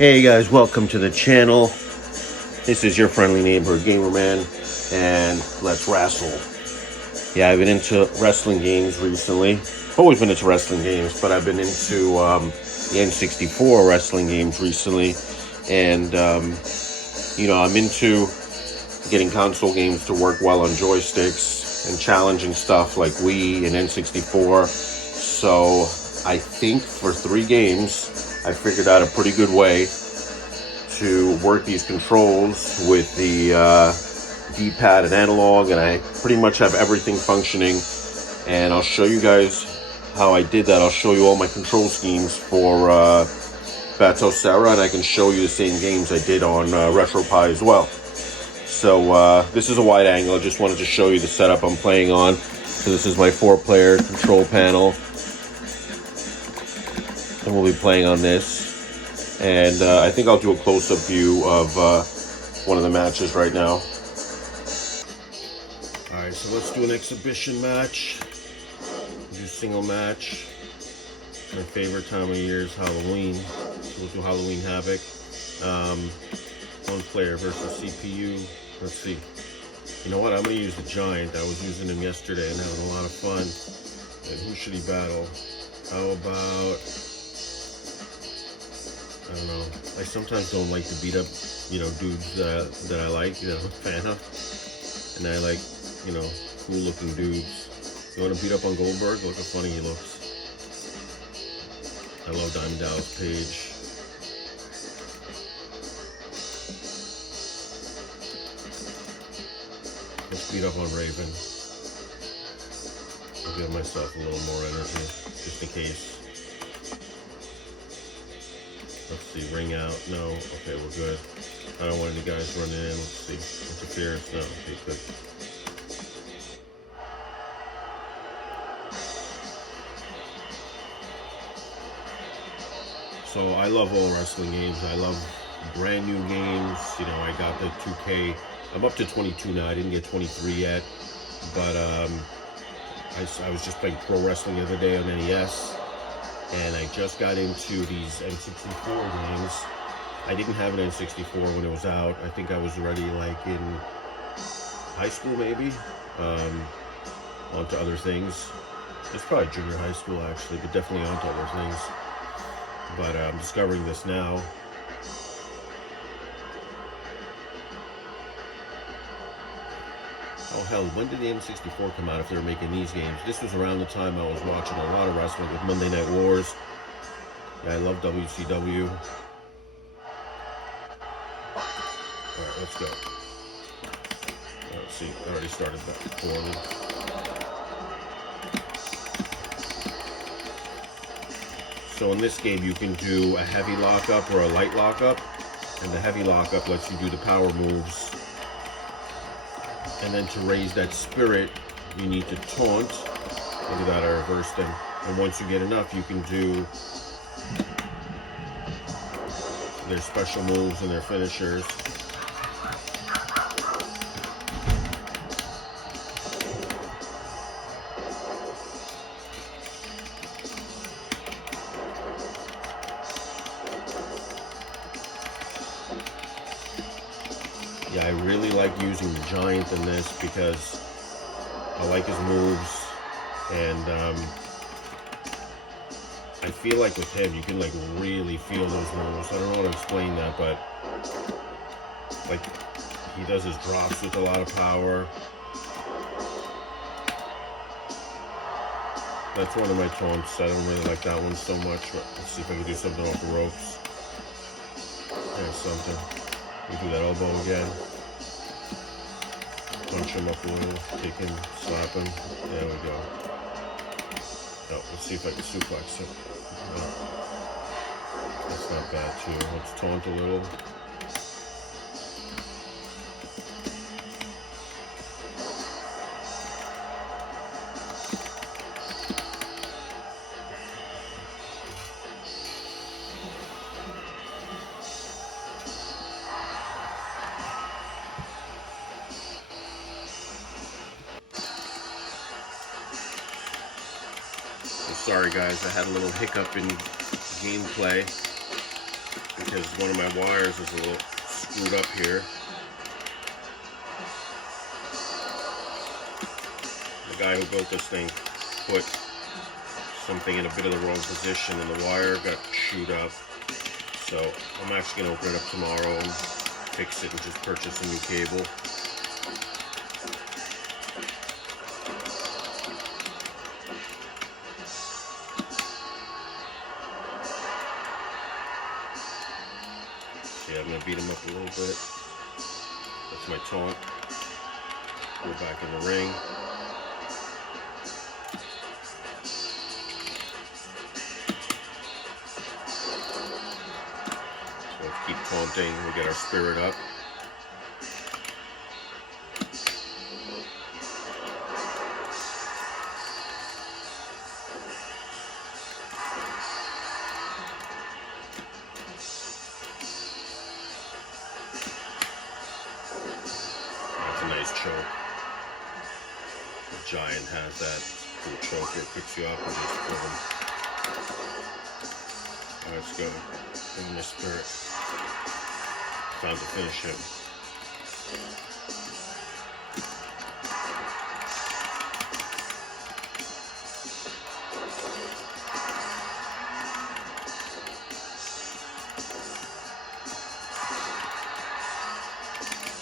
Hey guys, welcome to the channel. This is your friendly neighborhood gamer man, and let's wrestle. Yeah, I've been into wrestling games recently. Always been into wrestling games, but I've been into the N64 wrestling games recently, and I'm into getting console games to work well on joysticks and challenging stuff like Wii and N64. So I think for 3 games, I figured out a pretty good way to work these controls with the D-pad and analog, and I pretty much have everything functioning. And I'll show you guys how I did that. I'll show you all my control schemes for Bateau Sarah, and I can show you the same games I did on RetroPie as well. So this is a wide angle. I just wanted to show you the setup I'm playing on. So this is my 4-player control panel, and we'll be playing on this. And I think I'll do a close-up view of one of the matches right now. Alright, so let's do an exhibition match. Do a single match. My favorite time of year is Halloween. So we'll do Halloween Havoc. 1 player versus CPU. Let's see. You know what? I'm going to use the Giant. I was using him yesterday and having a lot of fun. And who should he battle? How about... I don't know. I sometimes don't like to beat up, dudes that I like, fan of. And I like, cool looking dudes. You want to beat up on Goldberg? Look how funny he looks. I love Diamond Dallas Page. Let's beat up on Raven. I'll give myself a little more energy, just in case. Let's see, ring out. No. Okay, we're good. I don't want any guys running in. Let's see. Interference. No. Okay, good. So I love all wrestling games. I love brand new games. I got the 2K. I'm up to 22 now. I didn't get 23 yet. But I was just playing pro wrestling the other day on NES. And I just got into these N64 games. I didn't have an N64 when it was out. I think I was already like in high school maybe, onto other things. It's probably junior high school actually, but definitely onto other things. But I'm discovering this now. Oh hell, when did the N64 come out if they were making these games? This was around the time I was watching a lot of wrestling with Monday Night Wars. Yeah, I love WCW. Alright, let's go. Let's see, I already started that recording. So in this game you can do a heavy lockup or a light lockup. And the heavy lockup lets you do the power moves. And then to raise that spirit, you need to taunt. Look at that, I reversed them. And once you get enough, you can do their special moves and their finishers. Yeah, I really like using the Giant in this because I like his moves, and I feel like with him you can like really feel those moves. I don't know how to explain that, but like he does his drops with a lot of power. That's one of my taunts. I don't really like that one so much, but let's see if I can do something off the ropes. There's something. We do that elbow again. Punch him up a little, kick him, slap him. There we go. Oh, let's see if I can suplex him. No. That's not bad too. Let's taunt a little. Sorry guys, I had a little hiccup in gameplay. because one of my wires is a little screwed up here. The guy who built this thing put something in a bit of the wrong position and the wire got chewed up. So I'm actually going to open it up tomorrow and fix it and just purchase a new cable. Yeah, I'm going to beat him up a little bit. That's my taunt. Go back in the ring. So let's keep taunting. We'll get our spirit up. That's a nice choke. The giant has that little choke where it picks you up and just put him. Alright, let's go. Give him the spirit. Time to finish him.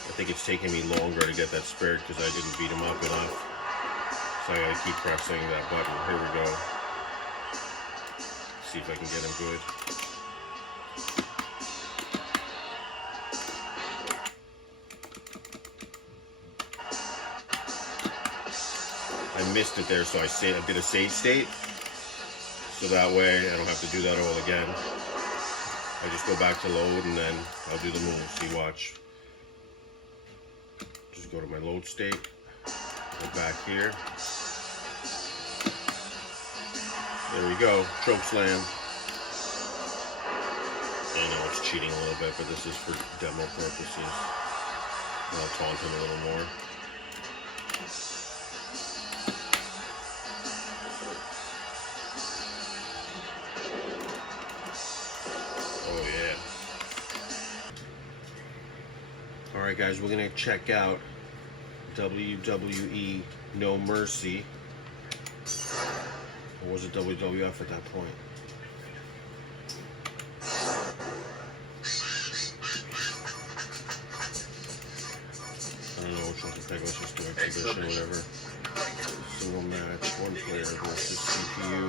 I think it's taking me longer to get that spirit because I didn't beat him up enough. So I gotta keep pressing that button. Here we go. See if I can get him good. I missed it there, so I did a save state. So that way I don't have to do that all again. I just go back to load and then I'll do the move. See, watch. Just go to my load state. Go back here. There we go. Choke slam. I know it's cheating a little bit, but this is for demo purposes. I'll taunt him a little more. Oh yeah. Alright guys, we're gonna check out WWE No Mercy. Or was it WWF at that point? I don't know which one to pick. Let's just do exhibition or whatever. Single match, one player versus CPU.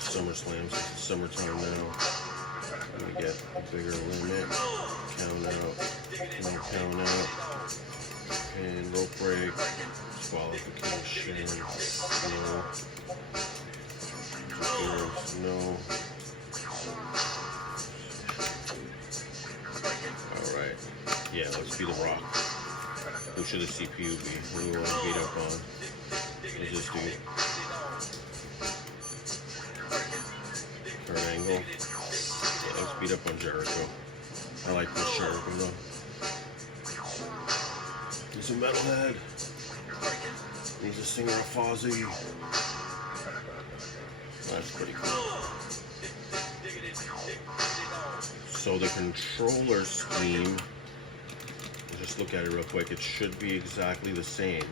SummerSlam, since it's summertime now. I'm gonna get a bigger limit. Count out. Count out. And rope break. Disqualification. No. Interference. No. Alright. Yeah, let's be the Rock. Who should the CPU be? Who do we want to beat up on? Let's just do Kurt Angle. Yeah, let's beat up on Jericho. I like this Jericho though. He's a metalhead. He's a singer of Fozzy. That's pretty cool. So the controller scheme, just look at it real quick, it should be exactly the same.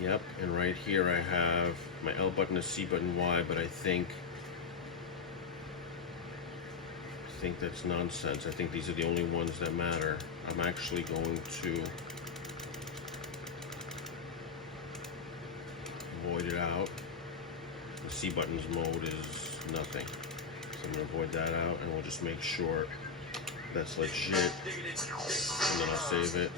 Yep, and right here I have my L button, a C button, Y, but I think that's nonsense. I think these are the only ones that matter. I'm actually going to void it out. The C button's mode is nothing. So I'm going to void that out and we'll just make sure that's legit. And then I'll save it.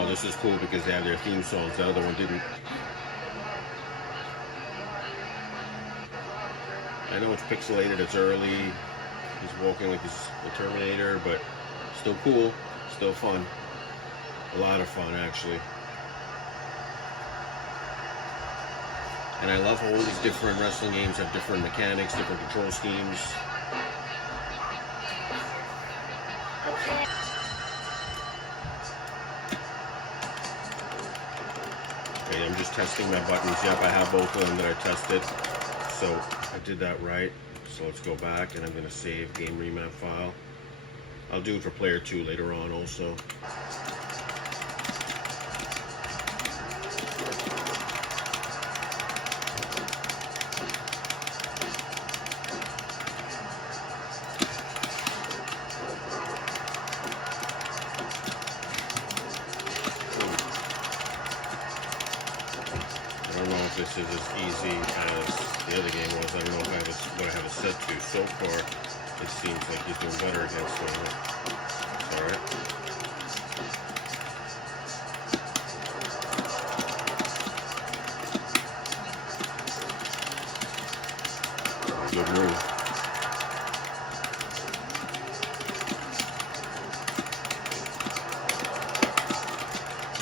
Oh, this is cool because they have their theme songs. The other one didn't. I know it's pixelated, it's early. He's walking like he's the Terminator, but still cool, still fun. A lot of fun, actually. And I love how all these different wrestling games have different mechanics, different control schemes. Okay. Okay, I'm just testing my buttons. Yep, I have both of them that I tested. So I did that right. So let's go back and I'm going to save game remap file. I'll do it for player 2 later on also. I don't know if this is as easy as the other game was. I don't know if what I have it set to. So far, it seems like he's doing better against me. Alright. Good move.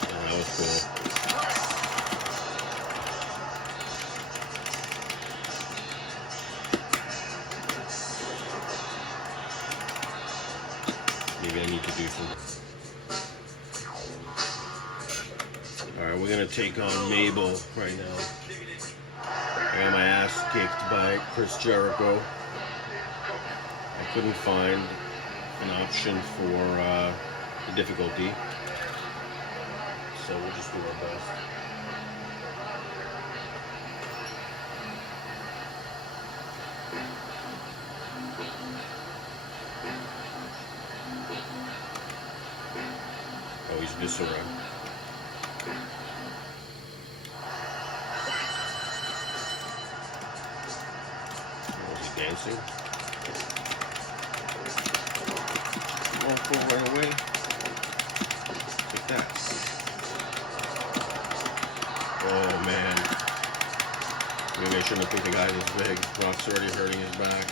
Yeah, that was cool. Maybe I need to do some. Alright, we're gonna take on Mabel right now. I got my ass kicked by Chris Jericho. I couldn't find an option for the difficulty. So we'll just do our best. Oh, he's viscera. Was he dancing? Oh, pull right away. Take that. Oh man. Maybe I shouldn't have picked a guy this big. Rock's already hurting his back.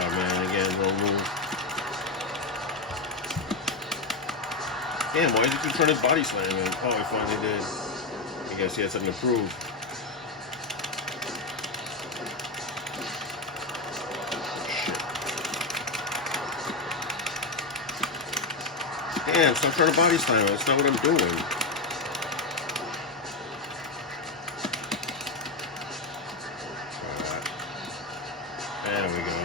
Oh man, again, wrong move. Damn, why did he keep trying to body slam him? Oh, he finally did. I guess he has something to prove. Damn, stop trying to body slam him. That's not what I'm doing. Alright. There we go.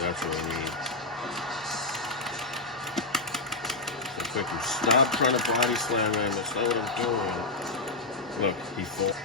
That's what I need. So quick, stop trying to body slam him. That's not what I'm doing. Look, he falls.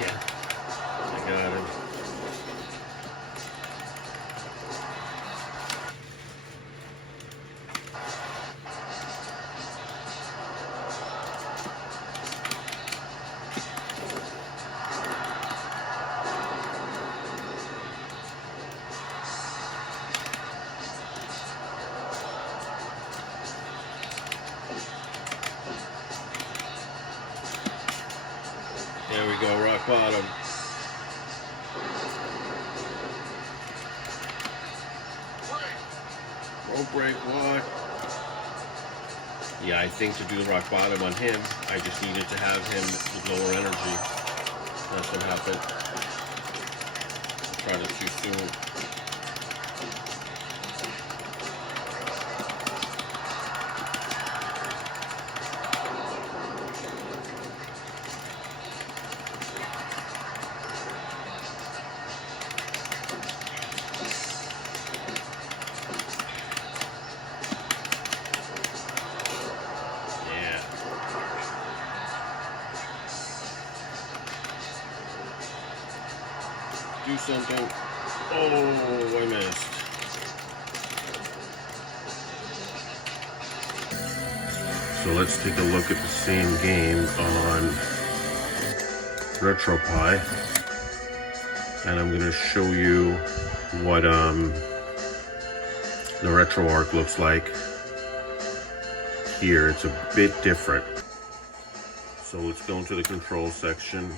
Okay. I got him. There we go, rock bottom. Rope break, what? Yeah, I think to do the rock bottom on him, I just needed to have him with lower energy. That's what happened. Tried it too soon. something. Oh, I missed. So let's take a look at the same game on RetroPie, and I'm going to show you what the retroarch looks like here. It's a bit different. So let's go into the control section,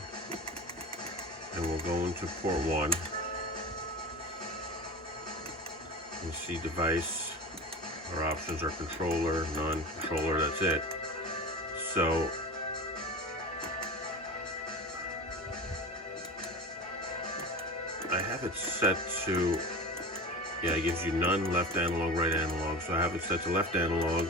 and we'll go into port 1. You see device. Our options are controller, non-controller, that's it. So I have it set to, yeah, it gives you none, left analog, right analog. So I have it set to left analog.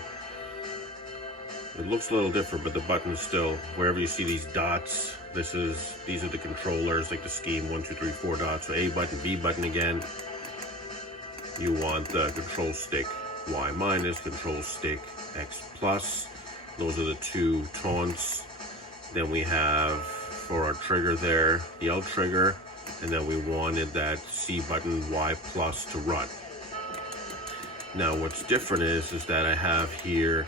It looks a little different, but the button is still, wherever you see these dots, these are the controllers, like the scheme, 1, 2, 3, 4 dots. So A button, B button again. You want the control stick Y minus, control stick X plus. Those are the two taunts. Then we have for our trigger there, the L trigger, and then we wanted that C button Y plus to run. Now what's different is that I have here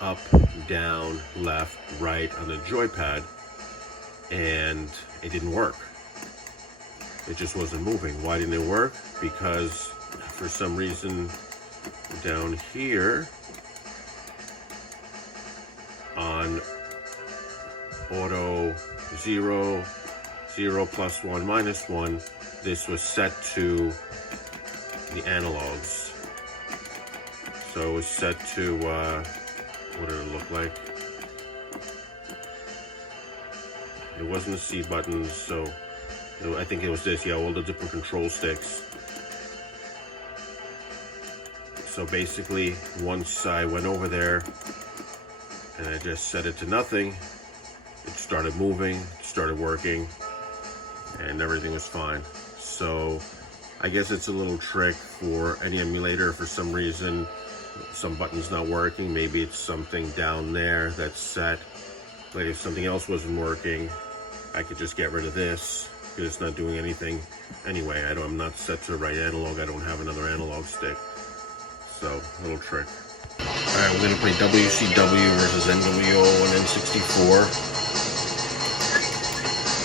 up, down, left, right on the joypad, and it didn't work. It just wasn't moving. Why didn't it work? Because for some reason down here on auto 0, 0 plus 1 minus 1, this was set to the analogs. So it was set to, what did it look like? It wasn't the C buttons, so I think it was this, yeah, all the different control sticks. So basically, once I went over there and I just set it to nothing, it started moving, it started working, and everything was fine. So I guess it's a little trick for any emulator. For some reason, some button's not working. Maybe it's something down there that's set. Like if something else wasn't working, I could just get rid of this because it's not doing anything anyway. I'm not set to the right analog. I don't have another analog stick. So, little trick. Alright, we're going to play WCW versus NWO on N64.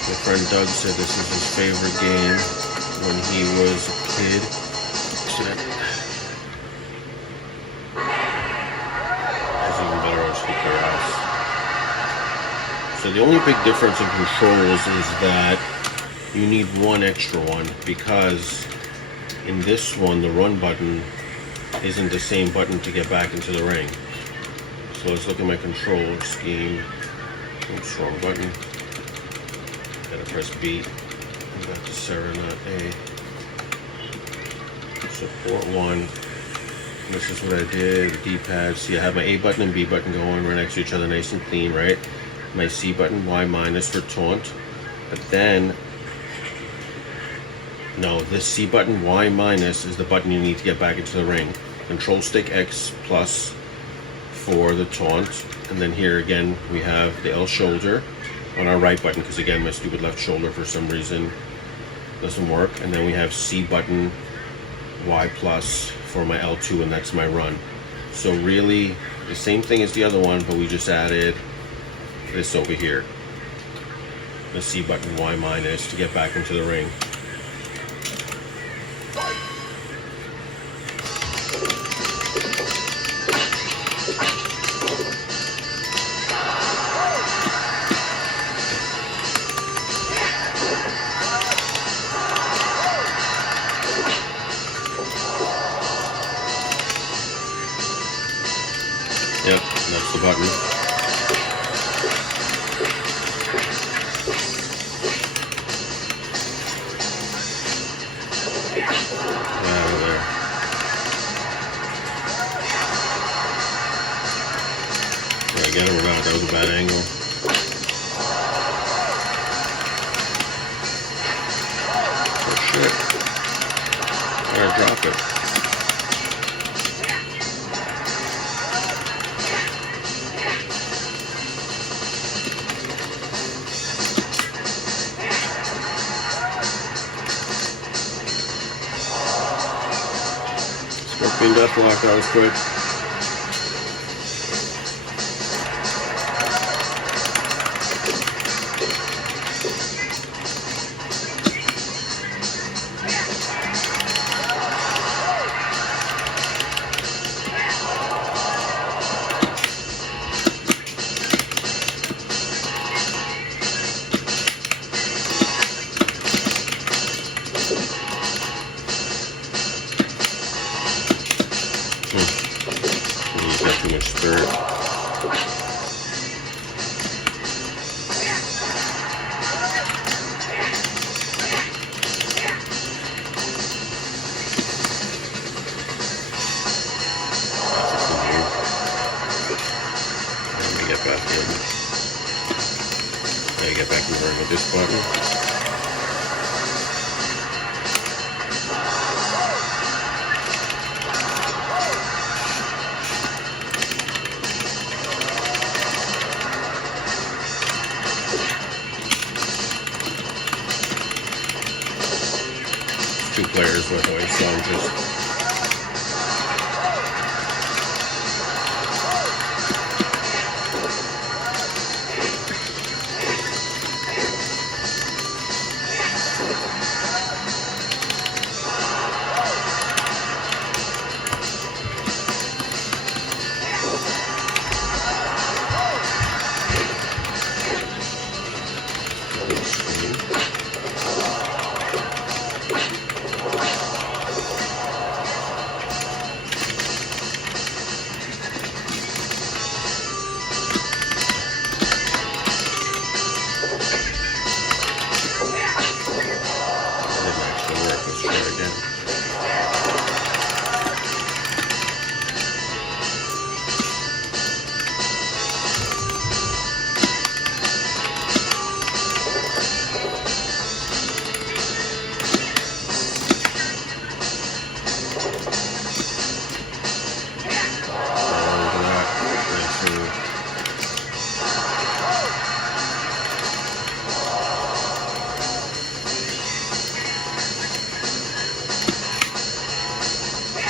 My friend Doug said this is his favorite game when he was a kid. That's even better on Super Ass. So the only big difference in controls is that you need one extra one, because in this one, the run button isn't the same button to get back into the ring. So let's look at my control scheme. Oops, wrong button. Gotta press B. Back to Sarah, not A. So port 1. This is what I did. D-pad. See, I have my A button and B button going right next to each other, nice and clean, right? My C button, Y minus for taunt. But then, no, this C button, Y minus, is the button you need to get back into the ring. Control stick X plus for the taunt. And then here again, we have the L shoulder on our right button, because again, my stupid left shoulder for some reason doesn't work. And then we have C button, Y plus for my L2, and that's my run. So really, the same thing as the other one, but we just added this over here. The C button, Y minus, to get back into the ring. Yep, that's the button. There. Did I get it or not? That was a bad angle. Oh shit. I gotta drop it. Spin death lock, that was quick. He's got too much spirit. Let me get back in. Let me get back in with this button. Two players with it, so I'm just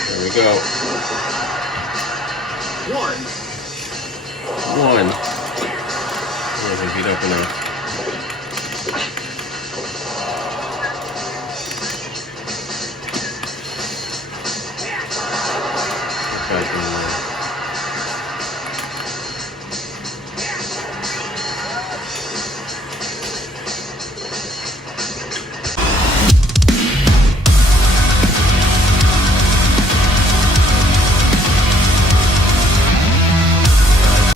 there we go. One. Wasn't beat up enough.